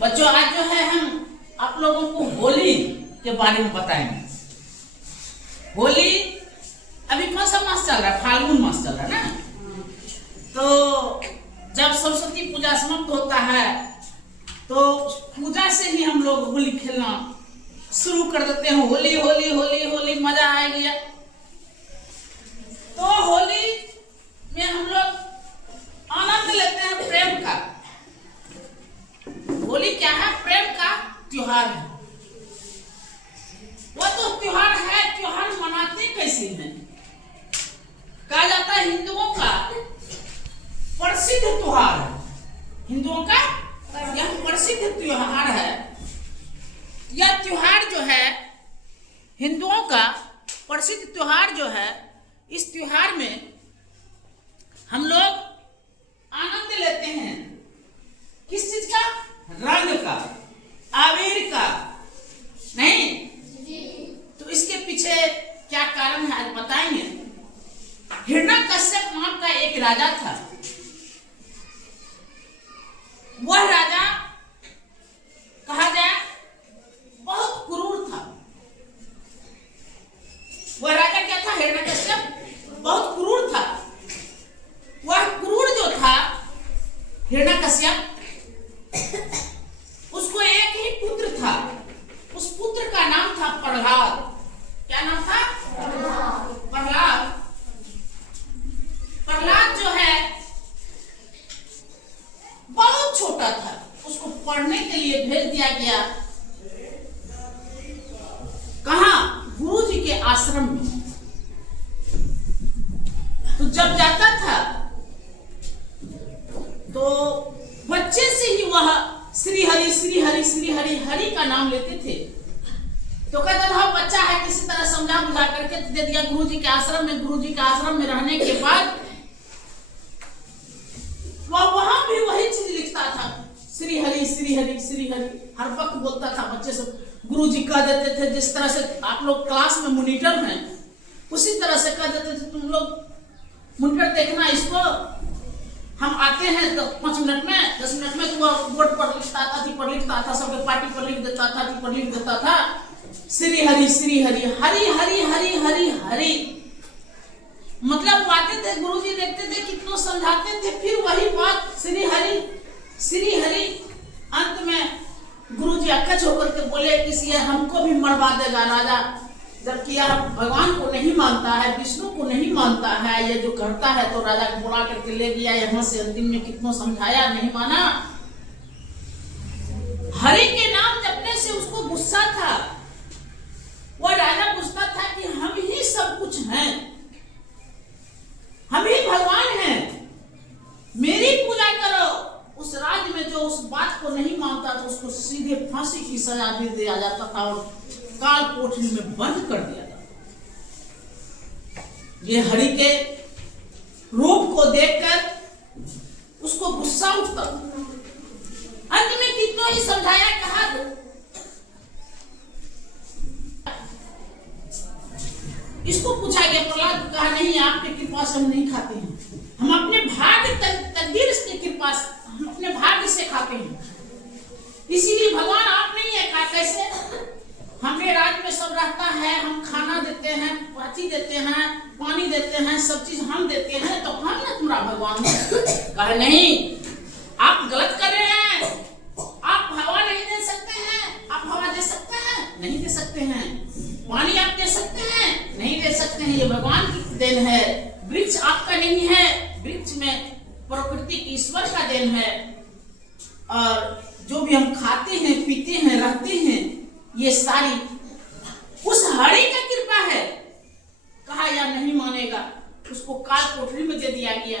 बच्चों, आज जो है हम आप लोगों को होली के बारे में बताएंगे। होली अभी कौन सा मास चल रहा है? फाल्गुन मास चल रहा है ना। तो जब सरस्वती पूजा समाप्त होता है तो पूजा से ही हम लोग होली खेलना शुरू कर देते हैं। होली होली होली होली मजा आ गया। तो होली में हम लोग आनंद लेते हैं प्रेम का। होली क्या है? प्रेम का त्योहार है। वो तो त्योहार है, त्योहार मनाते कैसे हैं? कहा जाता है हिंदुओं का प्रसिद्ध त्योहार है। हिंदुओं का यह प्रसिद्ध त्योहार है। यह त्योहार जो है हिंदुओं का प्रसिद्ध त्योहार जो है, इस त्योहार में हम लोग आनंद लेते हैं। किस चीज का? रंग का, आबिर का। नहीं तो इसके पीछे क्या कारण है आज बताएंगे। हिरण्यकश्यप नाम का एक राजा था। वह राजा कहा जाए बहुत क्रूर था। वह राजा क्या था? हिरण्यकश्यप बहुत क्रूर था। वह क्रूर जो था हिरण्यकश्यप, उसको एक ही पुत्र था। उस पुत्र का नाम था प्रहलाद। क्या नाम था? प्रहलाद। प्रहलाद जो है बहुत छोटा था। उसको पढ़ने के लिए भेज दिया गया। कहां? गुरु जी के आश्रम में। तो जब जाता था तो बच्चे से ही वह श्री हरि श्री हरि श्री हरि हरि का नाम लेते थे। तो कहता था बच्चा है, किसी तरह समझा बुझा करके दे दिया गुरुजी के आश्रम में। गुरुजी के आश्रम में रहने के बाद वह वहां भी वही चीज लिखता था, श्री हरि श्री हरि श्री हरि। हर वक्त बोलता था बच्चे से। गुरुजी कह देते थे, जिस तरह से आप लोग क्लास में मॉनिटर हैं उसी तरह से कह देते थे, तुम लोग मॉनिटर देखना इसको। हम आते हैं तो 5 मिनट में 10 मिनट में वो बोर्ड पर लिखता था, थी पर लिखता था, सबके पार्टी पर लिख देता था, थी पर लिख देता था, श्री हरि श्री हरि हरि हरि हरि हरि हरि। मतलब वो आते थे, गुरुजी देखते थे कितना समझाते थे, फिर वही बात श्री हरि श्री हरि। अंत में गुरुजी अकच होकर के बोले कि ये हमको भी मरवा देगा राजा, जबकि यह भगवान को नहीं मानता है, विष्णु को नहीं मानता है, ये जो करता है। तो राजा को बुला करके ले गया यहाँ से। अंतिम में कितना समझाया, नहीं माना। हरि के नाम जपने से उसको गुस्सा था। वह राजा गुस्सा था कि हम ही सब कुछ हैं, हम ही भगवान हैं, मेरी पूजा करो। उस राज्य में जो उस बात को नहीं मानता था उसको सीधे फांसी की सजा दे दिया जाता था और काल कोठरी में बंद कर दिया जाता। ये हरि के रूप को देखकर उसको गुस्सा उठता। अंत में कितना ही समझाया, कहा इसको पूछा गया। प्रहलाद कहा नहीं, आपके कृपा से हम नहीं खाते हैं, हम अपने भाग्य तकदीर की कृपा से, हम अपने भाग्य से खाते हैं। इसीलिए भगवान आप नहीं है। कहा कैसे? हमारे राज्य में सब रहता है, हम खाना देते हैं, पाची देते हैं, पानी देते हैं, सब चीज हम देते हैं, तो हम ना तुम्हारा भगवान। कहा नहीं, आप गलत कर रहे हैं। आप हवा नहीं दे सकते हैं। आप हवा दे सकते हैं? नहीं दे सकते हैं। पानी आप दे सकते हैं? नहीं दे सकते हैं। ये भगवान की देन है। वृक्ष आपका नहीं है, वृक्ष में प्रकृति ईश्वर का देन है। और जो भी हम खाते हैं, पीते हैं, रहते हैं, ये सारी उस हरि का कृपा है। कहा या नहीं मानेगा। उसको काल कोठरी में दे दिया गया।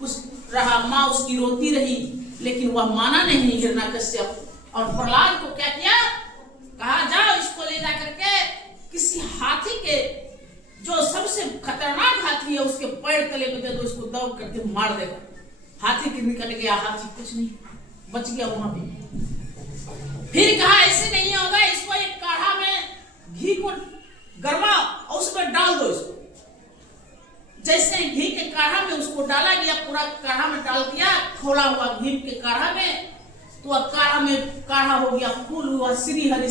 उस रहा, माँ उसकी रोती रही, लेकिन वह माना नहीं हिरण्यकश्यप। और प्रहलाद को क्या किया? कहा जाओ इसको ले जा करके किसी हाथी के, जो सबसे खतरनाक हाथी है, उसके पैर तले में दे दो, इसको दौड़ करके मार देगा। हाथी के निकल गया, हाथी कुछ नहीं बच गया वहां भी। फिर कहा ऐसे नहीं होगा, इसको एक काढ़ा में घी को गरमा और उसमें डाल दो इसको। जैसे घी के काढ़ा में उसको डाला गया, पूरा काढ़ा में डाल दिया, खोला हुआ घी के काढ़ा में, तो वह काढ़ा में काढ़ा हो गया, फूल हुआ श्री हरि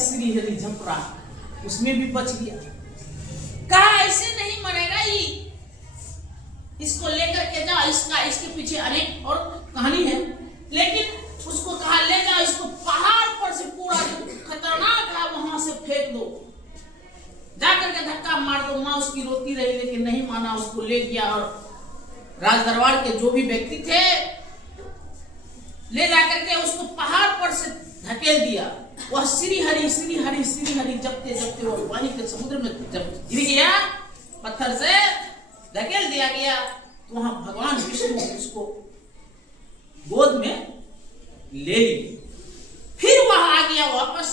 झपरा, उसमें भी बच गया। कहा ऐसे नहीं मरेगा ही, इसको लेकर के जा, इसके पीछे अनेक और कहानी है, लेकिन उसको कहा ले जा, इसको पहाड़ पर से पूरा खतरनाक है वहां से फेंक दो, जाकर के धक्का मार दो। माँ उसकी रोती रही लेकिन नहीं माना, उसको ले गया और राज दरबार के जो भी व्यक्ति थे ले जाकर के उसको पहाड़ पर से धकेल दिया। वह श्री हरि जपते जपते वो पानी के समुद्र में जब गिर गया, पत्थर से धकेल दिया गया, तो वहां भगवान विष्णु उसको गोद में ले लिए। फिर वह आ गया वापस,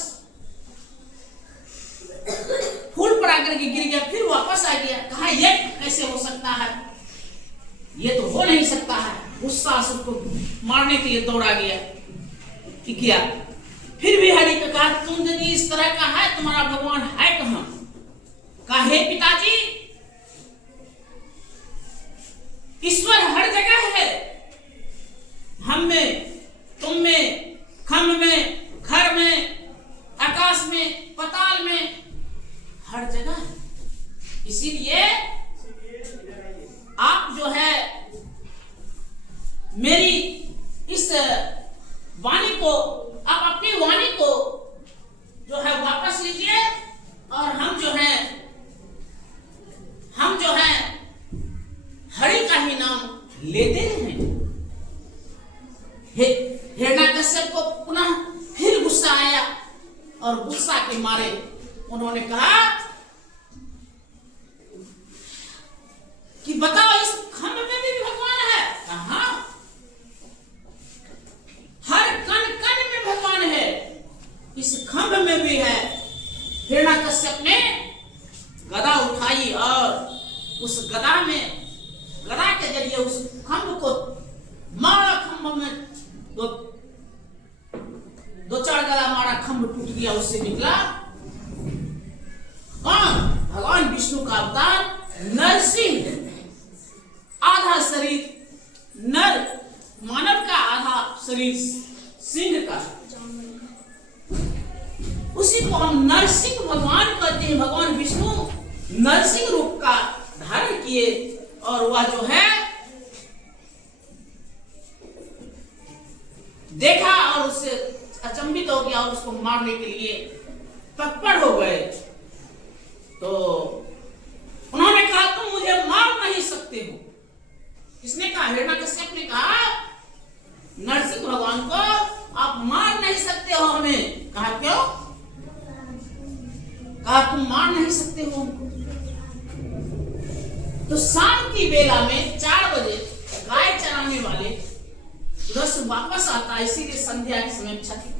फूल पर आकर के गिर गया, फिर वापस आ गया। कहा ये कैसे हो सकता है, ये तो हो नहीं सकता है। गुस्सा से उसको मारने के लिए दौड़ा गया कि किया। फिर भी हरि का कहा तुम यदि इस तरह का है, तुम्हारा भगवान है कहां? कहा हे पिताजी, ईश्वर हर जगह है, हम में, तुम में, खम्भ में, घर में, आकाश में, पताल में, हर जगह है। इसीलिए आप जो है मेरी इस वाणी को, आप अपनी वाणी को जो है वापस लीजिए और हम जो है हरि का ही नाम लेते रहें। हिरण्यकश्यप को पुनः फिर गुस्सा आया और गुस्सा के मारे उन्होंने कहा कि बताओ इस खम्भ में भी भगवान है? कहा हर कण कण में भगवान है, इस खम्भ में भी है। हिरण्यकश्यप ने गदा उठाई और उस गदा के जरिए उस खम्भ को मारा, खम्भ में दो चार गदा मारा, खम्भ टूट गया, उससे निकला कौन? भगवान विष्णु का अवतार नरसिंह। आधा शरीर नर मानव का, आधा शरीर सिंह का, उसी को हम नरसिंह भगवान कहते हैं। भगवान विष्णु नरसिंह रूप का धारण किए और वह जो है देखा और उससे अचंभित हो गया और उसको मारने के लिए तत्पर हो गए। तो उन्होंने कहा तुम मुझे मार नहीं सकते हो। किसने कहा? हिरण्यकश्यप ने कहा नरसिंह भगवान को आप मार नहीं सकते हो हमें। कहा क्यों? कहा तुम मार नहीं सकते हो। तो शाम की बेला में 4 बजे गाय चराने वाले उधर से वापस आता, इसीलिए संध्या के समय छठी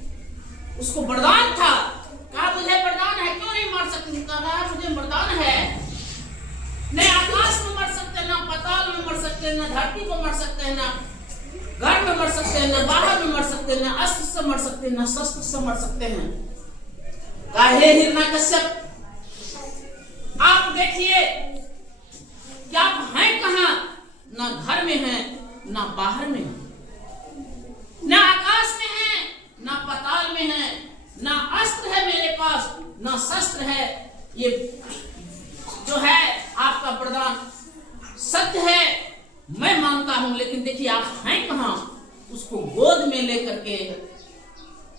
उसको वरदान था। कहा मुझे वरदान है, क्यों नहीं मार सकते? कहा मुझे वरदान है, न आकाश में मर सकते, न पाताल में मर सकते, न धरती पर मर सकते, न घर में मर सकते हैं, न बाहर में मर सकते हैं, न अस्त्र से मर सकते हैं, न शस्त्र से मर सकते हैं। कहा हे हिरण्यकश्यप आप देखिए कि आप हैं कहां? न घर में हैं, न बाहर में हैं, न आकाश में हैं, न पाताल में हैं, न अस्त्र है मेरे पास, न शस्त्र है। ये जो है आपका वरदान सत्य है, मैं मानता हूं, लेकिन देखिए आप हैं कहां? उसको गोद में लेकर के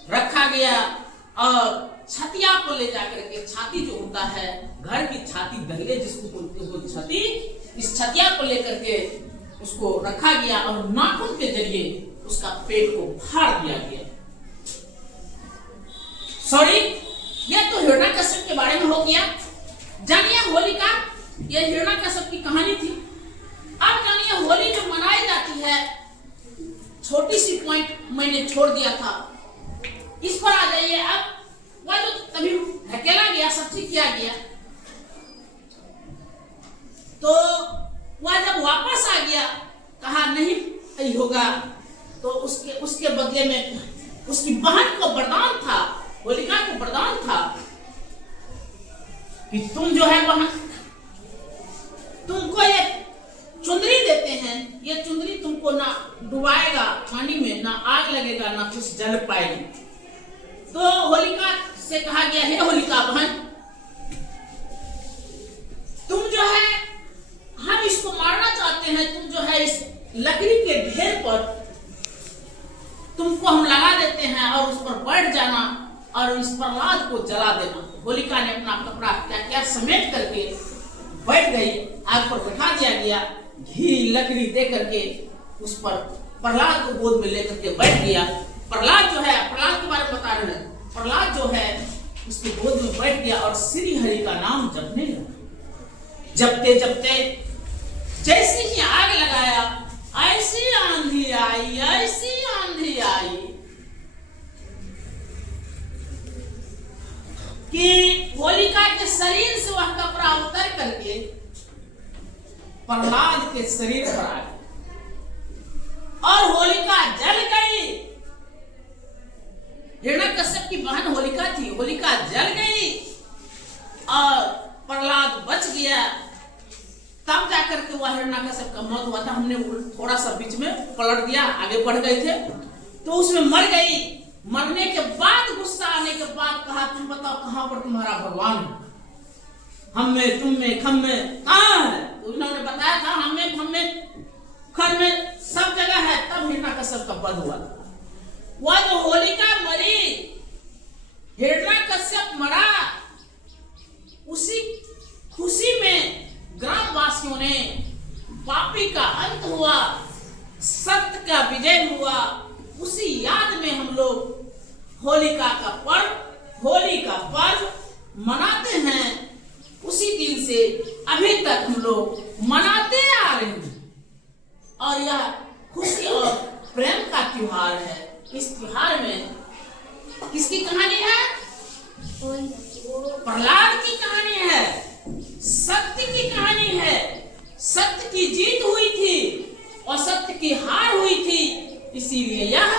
रखा गया और छतिया को ले जाकर के, छाती जो होता है घर की छाती, दहले जिसको बोलते हो छती, इस छतिया को लेकर के उसको रखा गया और नाखून के जरिए उसका पेट को फाड़ दिया गया। सॉरी, यह तो हिरण्यकश्यप के बारे में हो गया। जानिए होलिका, यह हिरण्यकश्यप की कहानी थी। अब जानिए होली जो मनाई जाती है, छोटी सी पॉइंट मैंने छोड़ दिया था, इस पर आ जाइए। अब वह जो तभी धकेला गया, सब चीज किया गया, तो वह जब वापस आ गया, कहा नहीं होगा, तो उसके बदले में उसकी बहन को वरदान था, होलिका को वरदान था कि तुम जो है बहन, तुमको ये चुंदरी देते हैं, ये चुंदरी तुमको ना डुबाएगा पानी में, ना आग लगेगा, ना कुछ जल पाएगी। तो होलिका से कहा गया है, होलिका बहन तुम जो है, हम इसको मारना चाहते हैं, तुम जो है इस लकड़ी के ढेर पर तुमको हम लगा देते हैं और उस पर बैठ जाना और इस प्रहलाद को जला देना। होलिका ने अपना कपड़ा क्या क्या समेट करके बैठ गई, आग पर बैठा दिया गया, घी लकड़ी दे करके उस पर प्रहलाद को गोद में लेकर के बैठ गया। प्रहलाद जो है, प्रहलाद के बारे में बता रहे हैं, प्रहलाद जो है उसके गोद में बैठ गया और श्री हरि का नाम जपने लगा। जपते जपते जैसे ही आग लगाया, ऐसी आंधी आई, ऐसी आंधी आई कि होलिका के शरीर से वह कपड़ा उतर करके प्रहलाद के शरीर पर आ गया और होलिका जल गई। हिरण्यकश्यप की बहन होलिका थी, होलिका जल गई और प्रहलाद बच गया। तब जाकर के वह हिरण्यकश्यप का मौत हुआ था। हमने थोड़ा सा बीच में पलट दिया, आगे बढ़ गए थे तो उसमें मर गई। मरने के बाद, गुस्सा आने के बाद कहा, तुम बताओ कहां पर तुम्हारा भगवान है? हम में, तुम में, खम में कहां है? तो उन्होंने बताया था हम में खर में सब जगह है। तब हिरण्यकश्यप का वध हुआ था। वह जो होलिका मरी, हिरण्यकश्यप मरा, उसी खुशी में ग्रामवासियों ने, पापी का अंत हुआ, सत्य का विजय हुआ, उसी याद में हम लोग होलिका का पर्व, होली का पर्व मनाते हैं। उसी दिन से अभी तक हम लोग मनाते आ रहे हैं और यह खुशी और प्रेम का त्योहार है। इस त्योहार में किसकी कहानी है? प्रहलाद की कहानी है, सत्य की कहानी है। सत्य की जीत हुई थी और सत्य की हार हुई थी, इसीलिए यह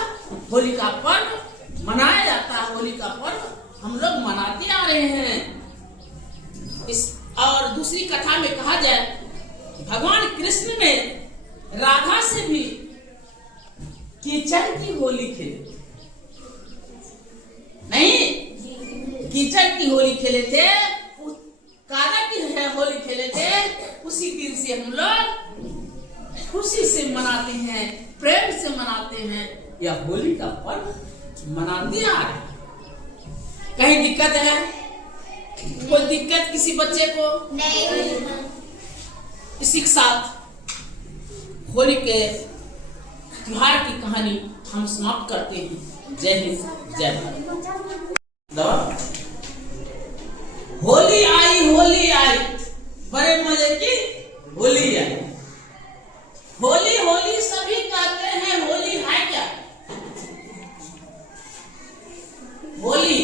होली का पर्व मनाया जाता है। होली का पर्व हम लोग मनाते आ रहे हैं। और दूसरी कथा में कहा जाए, भगवान कृष्ण ने राधा से भी कीचड़ की होली खेली, नहीं कीचड़ की होली खेले थे, कादा की होली खेले थे। उसी दिन से हम लोग खुशी से मनाते हैं, प्रेम से मनाते हैं, या होली का पर्व मनाते आ रहे हैं। कहीं दिक्कत है? कोई दिक्कत किसी बच्चे को? नहीं। इसी के साथ होली के त्योहार की कहानी हम समाप्त करते हैं। जय हिंद, जय भारत। होली आई, बड़े मजे की होली आई। होली होली सभी कहते हैं, होली है क्या? होली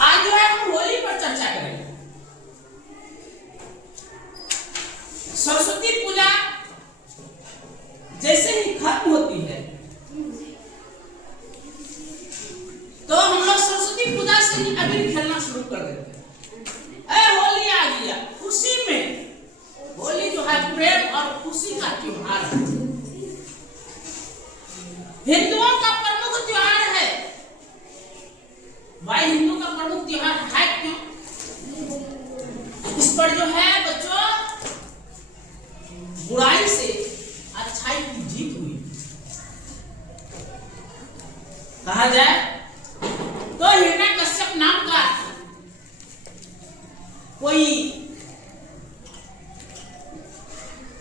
आज जो है हम होली पर चर्चा करेंगे। सरस्वती पूजा जैसे ही खत्म होती है तो हम लोग सरस्वती पूजा से ही अबीर खेलना शुरू कर देते हैं। होली आ गया, खुशी में। होली जो है प्रेम और खुशी का त्योहार है, हिंदुओं का प्रमुख त्योहार है। भाई हिंदू का प्रमुख त्योहार है क्यों? इस पर जो है बच्चों, बुराई से अच्छाई की जीत हुई। कहा जाए तो हिरण्यकश्यप नाम का कोई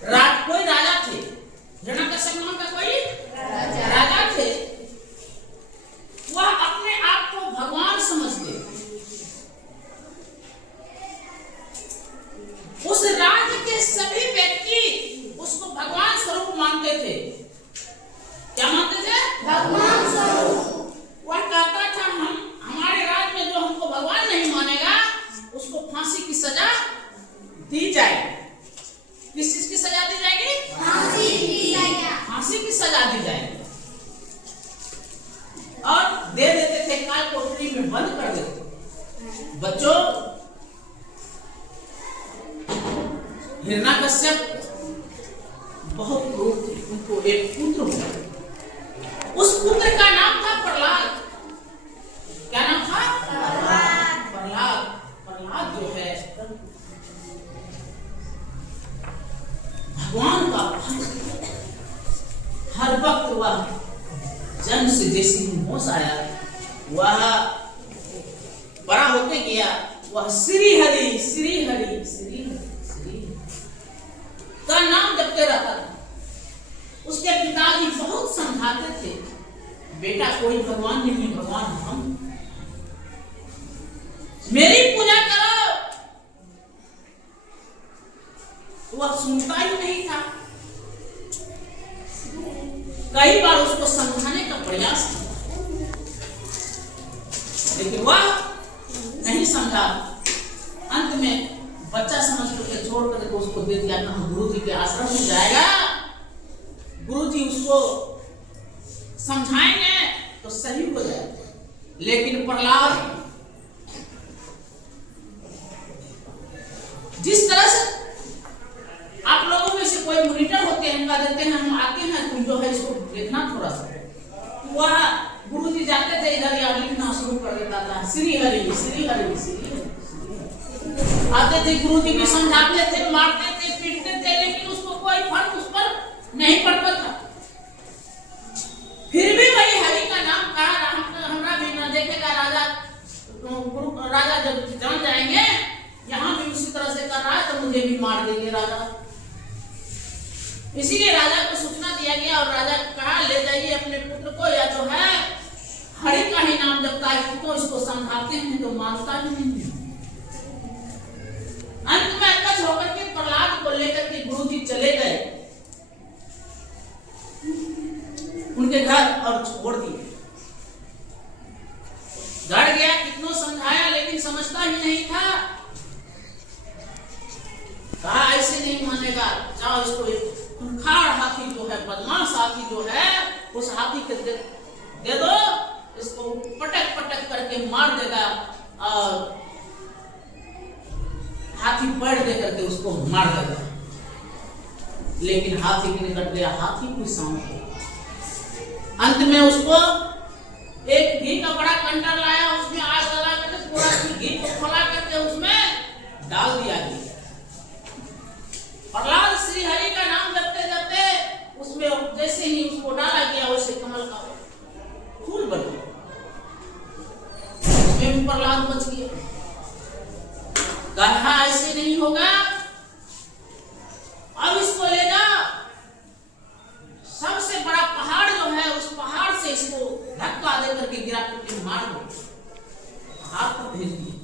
राजा थे। हिरण्यकश्यप नाम का कोई राजा थे। वह अपने आप को भगवान समझते। उस राज्य के सभी व्यक्ति उसको भगवान स्वरूप मानते थे। क्या मानते थे? भगवान स्वरूप। वह किसकी सजा दी जाएगी? फांसी की सजा दी जाएगी। और दे देते थे, काल कोठरी में बंद कर देते। बच्चों, हिरण्यकश्यप बहुत क्रूर थे। उनको एक पुत्र हुआ, उस पुत्र का नाम था प्रहलाद। क्या नाम था? प्रहलाद। प्रहलाद जो है भगवान का भक्त। हर वक्त वह जन्म से जैसे होश आया, वह बड़ा होते गया, वह श्री हरि श्री हरि श्री श्री का नाम जपते रहता था। उसके पिताजी बहुत समझाते थे, बेटा कोई भगवान नहीं है, भगवान हम, मेरी पूजा करो। वह सुनता ही नहीं था। कई बार उसको समझाने का प्रयास किया, लेकिन वह नहीं समझा। अंत में बच्चा समझ करके छोड़ करके उसको दे दिया, कहा गुरु जी के आश्रम में जाएगा, गुरु जी उसको समझाएंगे तो सही हो जाएगा। लेकिन प्रहलाद जिस तरह से आप लोगों में से कोई मॉनिटर होते हैं, उनका देते हैं, हम आते हैं, तुम जो है इसको देखना थोड़ा सा। वह गुरु जी जाते थे इधर या लिखना शुरू कर देता था, श्री हरि श्री हरि श्री हरि। आते थे, गुरु जी भी समझाते थे, मारते थे, पीटते थे, लेकिन उसको कोई फर्क उस पर नहीं पड़ता था। फिर भी वही हरि का नाम कहा, हमरा भी न देखेगा राजा, राजा जब जान जाएंगे यहाँ भी उसी तरह से कर रहा है तो मुझे भी मार देंगे राजा। इसीलिए राजा को सूचना दिया गया और राजा कहा, ले जाइए अपने पुत्र को, या जो है हरि का ही नाम जपता है, तो इसको समझाते हैं तो मानता ही नहीं। अंत में अकच होकर के प्रहलाद को लेकर के गुरु जी चले गए उनके घर और छोड़ दिए। घर गया, कितनों समझाया लेकिन समझता ही नहीं था। कहा ऐसे नहीं मानेगा, जाओ इसको खूंखार हाथी जो है, बदमाश हाथी जो है, उस हाथी के दे दो, इसको पटक पटक करके मार देगा और हाथी पैर दे करके उसको मार देगा। लेकिन हाथी के निकट गया, हाथी कोई सामने। अंत में उसको एक घी का बड़ा कंटर लाया, उसमें आग लगा करके पूरा घी को खोला करके उसमें डाल दिया गया। प्रहलाद श्री हरि का नाम जपते जपते उसमें जैसे ही उसको डाला गया, वैसे कमल का फूल बन गया, उसमें भी प्रहलाद बच गया। कहा ऐसे नहीं होगा, अब इसको ले जाओ, सबसे बड़ा पहाड़ जो है उस पहाड़ से इसको धक्का दे करके गिरा करके मार दो। पहाड़ पर भेज दिया।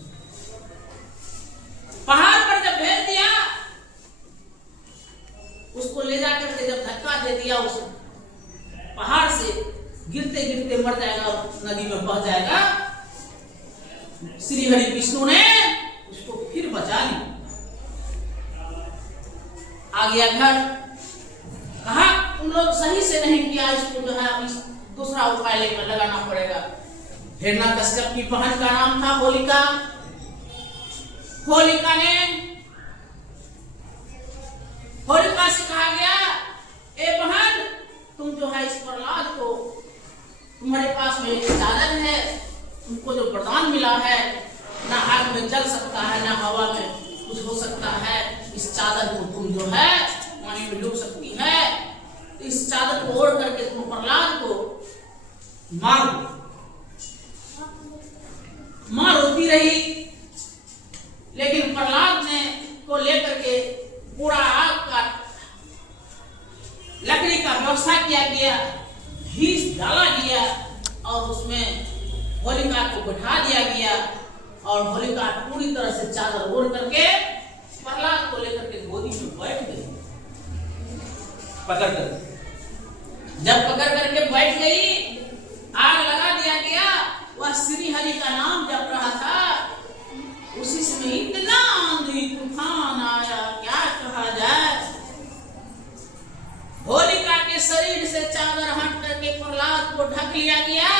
पहाड़ पर जब भेज दिया, उसको ले जाकर के जब धक्का दे दिया, उस पहाड़ से गिरते गिरते मर जाएगा और नदी में बह जाएगा। श्री हरि विष्णु ने उसको फिर बचा लिया। आ गया घर, कहा तुम लोग सही से नहीं किया, इसको जो है दूसरा उपाय लेकर लगाना पड़ेगा। हिरण्यकश्यप की बहन का नाम था होलिका। होलिका से कहा गया, ए बहन, तुम जो है इस प्रहलाद को, तुम्हारे पास में एक चादर है, तुमको जो वरदान मिला है, ना आग में जल सकता है, ना हवा में कुछ हो सकता है, इस चादर को तुम जो है पानी में डूब सकती है, इस चादर को ओढ़ करके तुम प्रहलाद को मार दो। मां रोती रही, लेकिन प्रहलाद ने को लेकर के पूरा आग का लकड़ी का व्यवस्था किया गया, घी डाला गया और उसमें होलिका को बैठा दिया गया और होलिका पूरी तरह से चादर ओढ़ करके प्रहलाद को लेकर के गोदी में बैठ गई। पकड़ कर जब पकड़ करके बैठ गई, आग लगा दिया गया। वह श्री हरि का नाम जप रहा था, उसी समय इतना आंधी तूफान आया, क्या कहा जाए। शरीर से चादर हट करके प्रहलाद को ढक लिया गया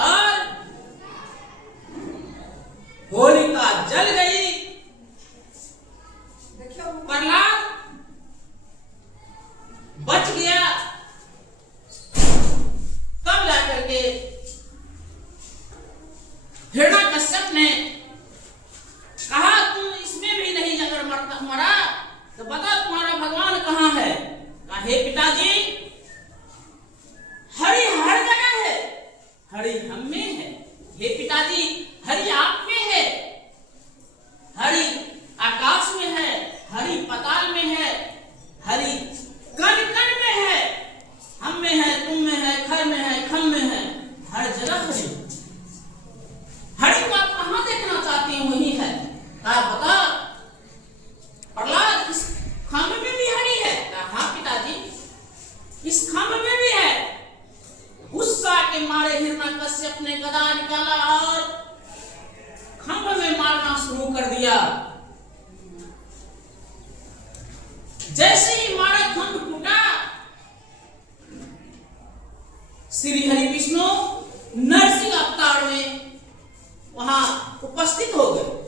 और होलिका जल गई। प्रहलाद बच गया। तब जाकर के हिरण्यकश्यप ने कहा तुम इसमें भी नहीं अगर मरा तो बता तुम्हारा भगवान कहाँ है। कहा हे पिताजी हरि हर जगह है, हरि हम में है। हे पिताजी हरि आप में है, हरि आकाश में है, हरि पाताल में है, हरि कण कण में है, हम में है, तुम में है, खर में है, खम में है, हर जगह हरि। हरि को आप कहाँ देखना चाहते हैं वही है। कहा बता प्रहलाद इस खम्भ में भी हरि है। कहा हाँ पिताजी इस खम्भ में भी है। गुस्सा के मारे हिरण्यकश्यप ने गदा निकाला और खम्भ में मारना शुरू कर दिया। जैसे ही मारा खम्भ टूटा, श्री हरि विष्णु नरसिंह अवतार में वहां उपस्थित हो गए।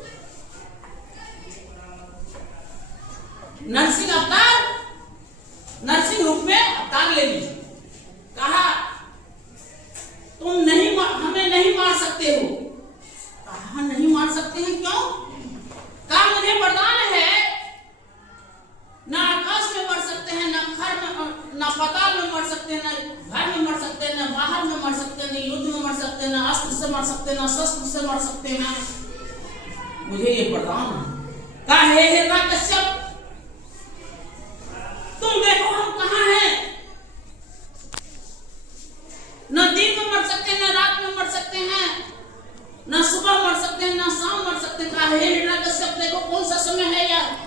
नरसिंह अवतार नरसिंह रूप में अवतार ले लीजिए। कहा तुम नहीं हमें नहीं मार सकते हो। कहा नहीं मार सकते हैं क्यों। कहा मुझे वरदान है ना आकाश में मर सकते हैं, ना खर में, ना पाताल में मर सकते हैं, ना घर में मर सकते हैं, ना बाहर में मर सकते हैं, ना युद्ध में मर सकते हैं, ना अस्त्र से मर सकते हैं, ना शस्त्र से मर सकते हैं। मुझे ये वरदान है। कहा हे हिरण्यकश्यप तुम देखो हम कहाँ हैं। न दिन में मर सकते हैं, न रात में मर सकते हैं, न सुबह मर सकते हैं, न शाम मर सकते हैं। कहा हे हिरण्यकश्यप देखो कौन सा समय है यार।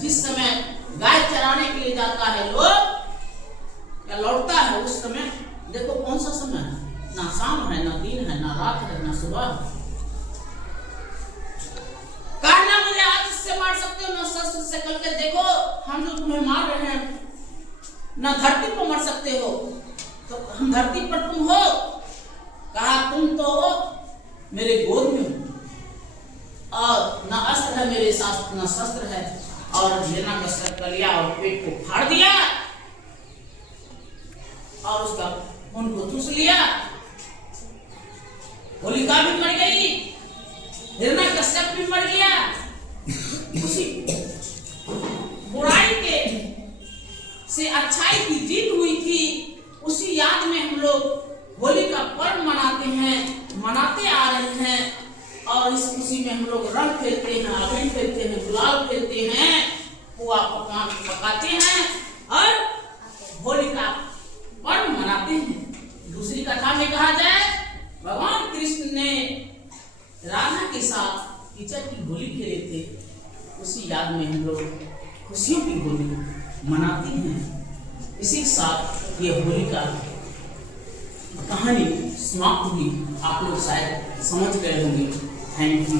जिस समय गाय चराने के लिए जाता है लोग या लौटता है उस समय देखो कौन सा समय है। ना शाम है, ना दिन है, ना रात है, ना सुबह है। कहा ना मुझे आज से मार सकते हो, ना शस्त्र से कल के देखो हम जो तुम्हें मार रहे हैं, ना धरती पर मर सकते हो तो हम धरती पर तुम हो। कहा तुम तो मेरे गोद में हो और ना अस्त्र है मेरे साथ, ना शस्त्र है। और हिरण्यकश्यप कर लिया और पेट को फाड़ दिया और उसका खून को चूस लिया। होलिका भी मर गई, हिरण्यकश्यप भी मर गया। उसी बुराई के से अच्छाई की जीत हुई थी। उसी याद में हम लोग होली का पर्व मनाते हैं, मनाते आ रहे हैं। और इस खुशी में हम लोग रंग खेलते हैं, अबीर खेलते हैं, गुलाल खेलते हैं, पुआ पकवान पकाते हैं और होली का पर्व मनाते हैं। दूसरी कथा में कहा जाए भगवान कृष्ण ने राधा के साथ कीचड़ की होली खेले थे। उसी याद में हम लोग खुशियों की होली मनाते हैं। इसी के साथ ये होली का कहानी समाप्त हुई। आप लोग शायद समझ गए होंगे। Thank you.